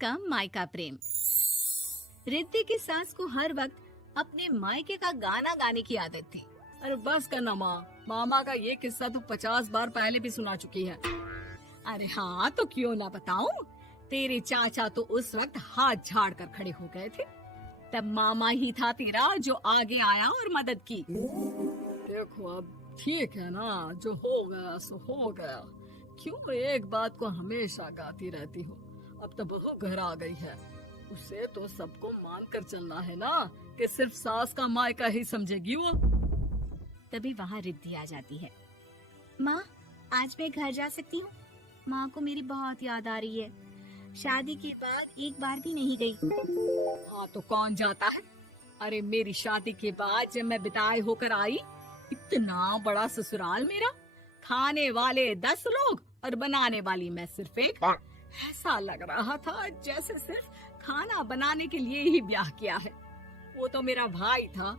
कम मायका प्रेम। रिद्धि की सास को हर वक्त अपने मायके का गाना गाने की आदत थी। अरे बस करना माँ, मामा का ये किस्सा तू 50 बार पहले भी सुना चुकी है। अरे हाँ, तो क्यों ना बताऊं। तेरे चाचा तो उस वक्त हाथ झाड़ कर खड़े हो गए थे। तब मामा ही था तेरा जो आगे आया और मदद की। देखो अब ठीक है ना, जो हो गया सो हो गया। क्यों एक बात को हमेशा गाती रहती हो। अब तो बहू घर आ गई है, उसे तो सबको मान कर चलना है ना, कि सिर्फ सास का मायका ही समझेगी वो। तभी वहाँ रिद्धि आ जाती है। माँ, आज मैं घर जा सकती हूँ? माँ को मेरी बहुत याद आ रही है। शादी के बाद एक बार भी नहीं गई। हाँ तो कौन जाता है। अरे मेरी शादी के बाद जब मैं विदाई होकर आई, इतना बड़ा ससुराल मेरा, खाने वाले 10 लोग और बनाने वाली मैं सिर्फ एक। ऐसा लग रहा था जैसे सिर्फ खाना बनाने के लिए ही ब्याह किया है। वो तो मेरा भाई था,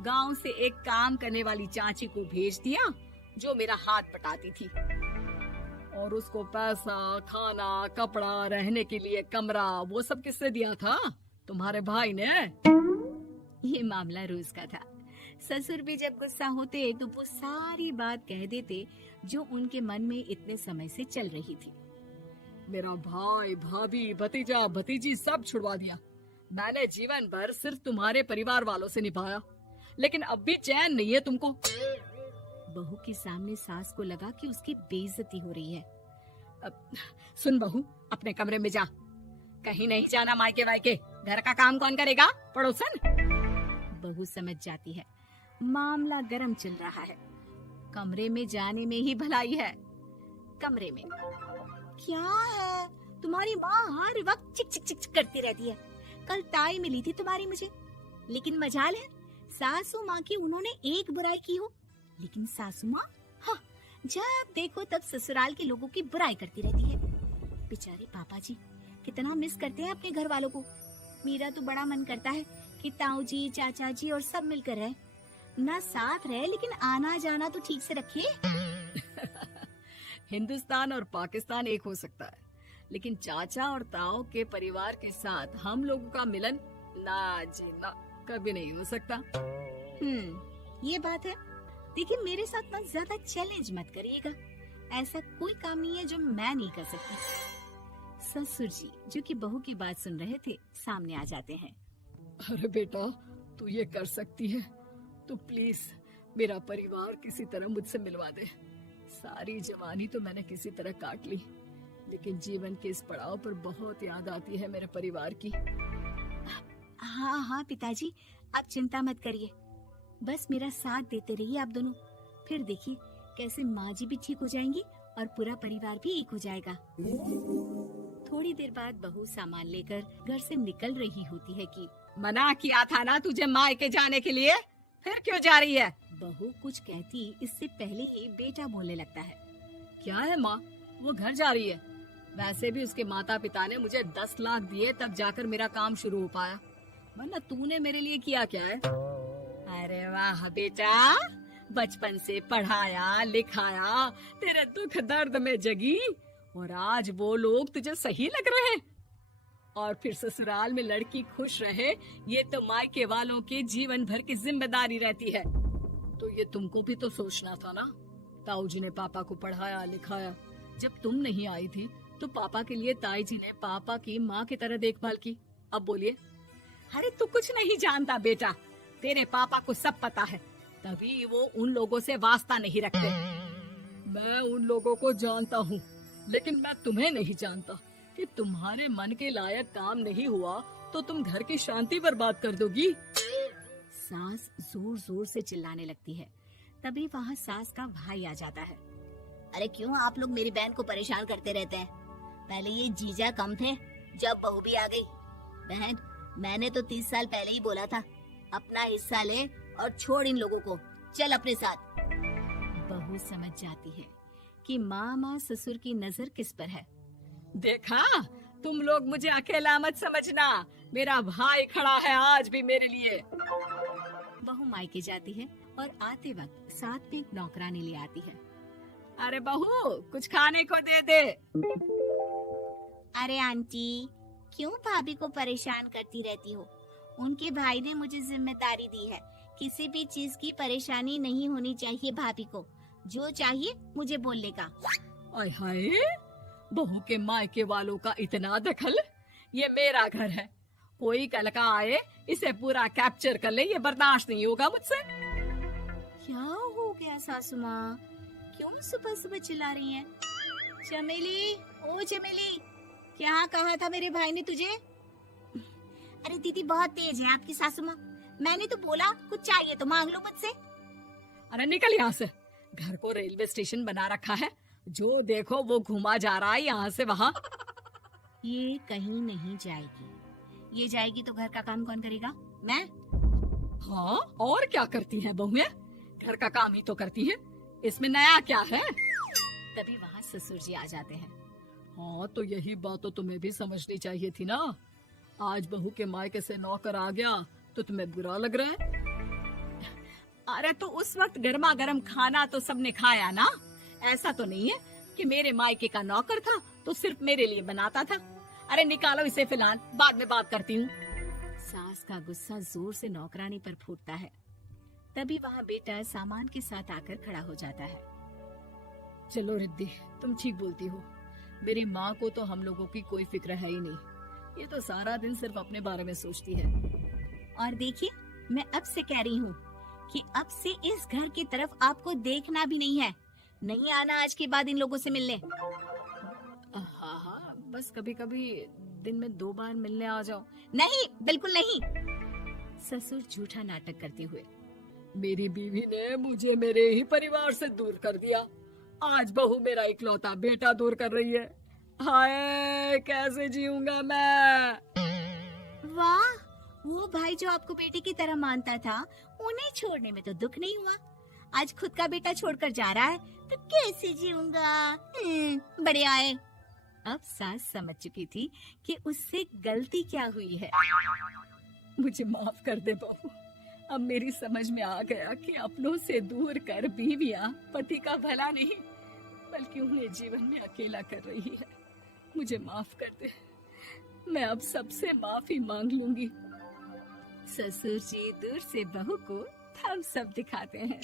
गांव से एक काम करने वाली चाची को भेज दिया जो मेरा हाथ पटाती थी, और उसको पैसा, खाना, कपड़ा, रहने के लिए कमरा, वो सब किसने दिया था? तुम्हारे भाई ने। ये मामला रोज का था। ससुर भी जब गुस्सा होते तो वो सारी बात कह देते जो उनके मन में इतने समय से चल रही थी। मेरा भाई, भाभी, भतीजा, भतीजी सब छुड़वा दिया। मैंने जीवन भर सिर्फ तुम्हारे परिवार वालों से निभाया, लेकिन अब भी चैन नहीं है तुमको। बहू के सामने सास को लगा कि उसकी बेइज्जती हो रही है। अब सुन बहू, अपने कमरे में जा, कहीं नहीं जाना मायके वायके। घर का काम कौन करेगा? पड़ोसन। बहू समझ जाती है मामला गर्म चल रहा है। कमरे में जाने में ही भलाई है। कमरे में क्या है? तुम्हारी माँ हर वक्त चिक चिक चिक करती रहती है। कल ताई मिली थी तुम्हारी मुझे, लेकिन मजाल है सासू माँ की उन्होंने एक बुराई की हो, लेकिन सासू माँ हाँ, जब देखो तब ससुराल के लोगों की बुराई करती रहती है। बेचारे पापा जी कितना मिस करते हैं अपने घर वालों को। मेरा तो बड़ा मन करता है कि ताऊ जी, चाचा जी और सब मिलकर रहे, ना साथ रहे लेकिन आना जाना तो ठीक से रखे। हिंदुस्तान और पाकिस्तान एक हो सकता है, लेकिन चाचा और ताऊ के परिवार के साथ हम लोगों का मिलन ना जी ना, कभी नहीं हो सकता। ये बात है। देखिए मेरे साथ ना ज्यादा चैलेंज मत करिएगा। ऐसा कोई काम नहीं है जो मैं नहीं कर सकती। ससुर जी जो कि बहू की बात सुन रहे थे सामने आ जाते हैं। अरे बेटा, तू ये कर सकती है तो प्लीज मेरा परिवार किसी तरह मुझसे मिलवा दे। सारी जवानी तो मैंने किसी तरह काट ली, लेकिन जीवन के इस पड़ाव पर बहुत याद आती है मेरे परिवार की। हाँ हाँ पिताजी, आप चिंता मत करिए, बस मेरा साथ देते रहिए आप दोनों। फिर देखिए कैसे माँ जी भी ठीक हो जाएंगी और पूरा परिवार भी एक हो जाएगा। थोड़ी देर बाद बहू सामान लेकर घर से निकल रही होती है कि मना किया था ना तुझे मायके जाने के लिए, फिर क्यों जा रही है? बहू कुछ कहती इससे पहले ही बेटा बोलने लगता है। क्या है माँ, वो घर जा रही है। वैसे भी उसके माता पिता ने मुझे 10 लाख दिए तब जाकर मेरा काम शुरू हो पाया, वरना तूने मेरे लिए किया क्या है? अरे वाह बेटा, बचपन से पढ़ाया लिखाया, तेरे दुख दर्द में जगी, और आज वो लोग तुझे सही लग रहे हैं। और फिर ससुराल में लड़की खुश रहे, ये तो मायके वालों की जीवन भर की जिम्मेदारी रहती है। तो ये तुमको भी तो सोचना था ना। ताऊ जी ने पापा को पढ़ाया लिखाया, जब तुम नहीं आई थी तो पापा के लिए ताई जी ने पापा की माँ की तरह देखभाल की। अब बोलिए। अरे तू कुछ नहीं जानता बेटा, तेरे पापा को सब पता है, तभी वो उन लोगों से वास्ता नहीं रखते। मैं उन लोगों को जानता हूँ, लेकिन मैं तुम्हें नहीं जानता कि तुम्हारे मन के लायक काम नहीं हुआ तो तुम घर की शांति बर्बाद कर दोगी। सास जोर जोर से चिल्लाने लगती है। तभी वहाँ सास का भाई आ जाता है। अरे क्यों आप लोग मेरी बहन को परेशान करते रहते हैं? पहले ये जीजा कम थे, जब बहू भी आ गई। बहन, मैंने तो 30 साल पहले ही बोला था, अपना हिस्सा ले और छोड़ इन लोगों को, चल अपने साथ। बहू समझ जाती है कि मामा ससुर की नजर किस पर है। देखा, तुम लोग मुझे अकेला मत समझना, मेरा भाई खड़ा है आज भी मेरे लिए। बहू मायके जाती है और आते वक्त साथ में एक नौकरानी ले आती है। अरे बहू, कुछ खाने को दे दे। अरे आंटी, क्यों भाभी को परेशान करती रहती हो? उनके भाई ने मुझे जिम्मेदारी दी है। किसी भी चीज की परेशानी नहीं होनी चाहिए भाभी को। जो चाहिए मुझे बोलने का। आय हाय, बहू के मायके वालों का इतना दखल। ये मेरा घर है, कोई कल का आए इसे पूरा कैप्चर कर ले, ये बर्दाश्त नहीं होगा मुझसे। क्या हो गया सासू माँ? क्यों सुबह सुबह चिल्ला रही हैं? चमेली, ओ चमेली, क्या कहा था मेरे भाई ने तुझे? अरे दीदी बहुत तेज है आपकी सासू माँ। मैंने तो बोला कुछ चाहिए तो मांग लो मुझसे। अरे निकल यहाँ से, घर को रेलवे स्टेशन बना रखा है, जो देखो वो घुमा जा रहा है यहाँ से वहाँ। ये कहीं नहीं जाएगी। ये जाएगी तो घर का काम कौन करेगा? मैं। हाँ, और क्या करती है बहुएं? घर का काम ही तो करती है, इसमें नया क्या है? तभी वहाँ ससुर जी आ जाते हैं। हाँ, तो यही बात तो तुम्हें भी समझनी चाहिए थी ना। आज बहू के मायके से नौकर आ गया तो तुम्हें बुरा लग रहा है? अरे तो उस वक्त गर्मा गर्म खाना तो सबने खाया ना। ऐसा तो नहीं है कि मेरे मायके का नौकर था तो सिर्फ मेरे लिए बनाता था। अरे निकालो इसे, फिलहाल बाद में बात करती हूँ। सास का गुस्सा जोर से नौकरानी पर फूटता है। तभी वहाँ बेटा सामान के साथ आकर खड़ा हो जाता है। चलो रिद्धि, तुम ठीक बोलती हो। मेरी माँ को तो हम लोगों की कोई फिक्र है ही नहीं, ये तो सारा दिन सिर्फ अपने बारे में सोचती है। और देखिए, मैं अब से कह रही हूँ कि अब से इस घर की तरफ आपको देखना भी नहीं है। नहीं आना आज के बाद इन लोगों से मिलने। हाँ हाँ, बस कभी कभी दिन में 2 बार मिलने आ जाओ। नहीं, बिल्कुल नहीं। ससुर झूठा नाटक करते हुए। मेरी बीवी ने मुझे मेरे ही परिवार से दूर कर दिया, आज बहू मेरा इकलौता बेटा दूर कर रही है। हाय, कैसे जीऊंगा मैं? वाह, वो भाई जो आपको बेटे की तरह मानता था, उन्हें छोड़ने में तो दुख नहीं हुआ। आज खुद का बेटा छोड़कर जा रहा है तो कैसे जीऊंगा? बड़े आए। अब सास समझ चुकी थी कि उससे गलती क्या हुई है। मुझे माफ कर दे बहू, अब मेरी समझ में आ गया कि अपनों से दूर कर बीवियां पति का भला नहीं बल्कि उन्हें जीवन में अकेला कर रही है। मुझे माफ कर दे, मैं अब सबसे माफी मांग लूंगी। ससुर जी दूर से बहू को थम्स अप दिखाते हैं।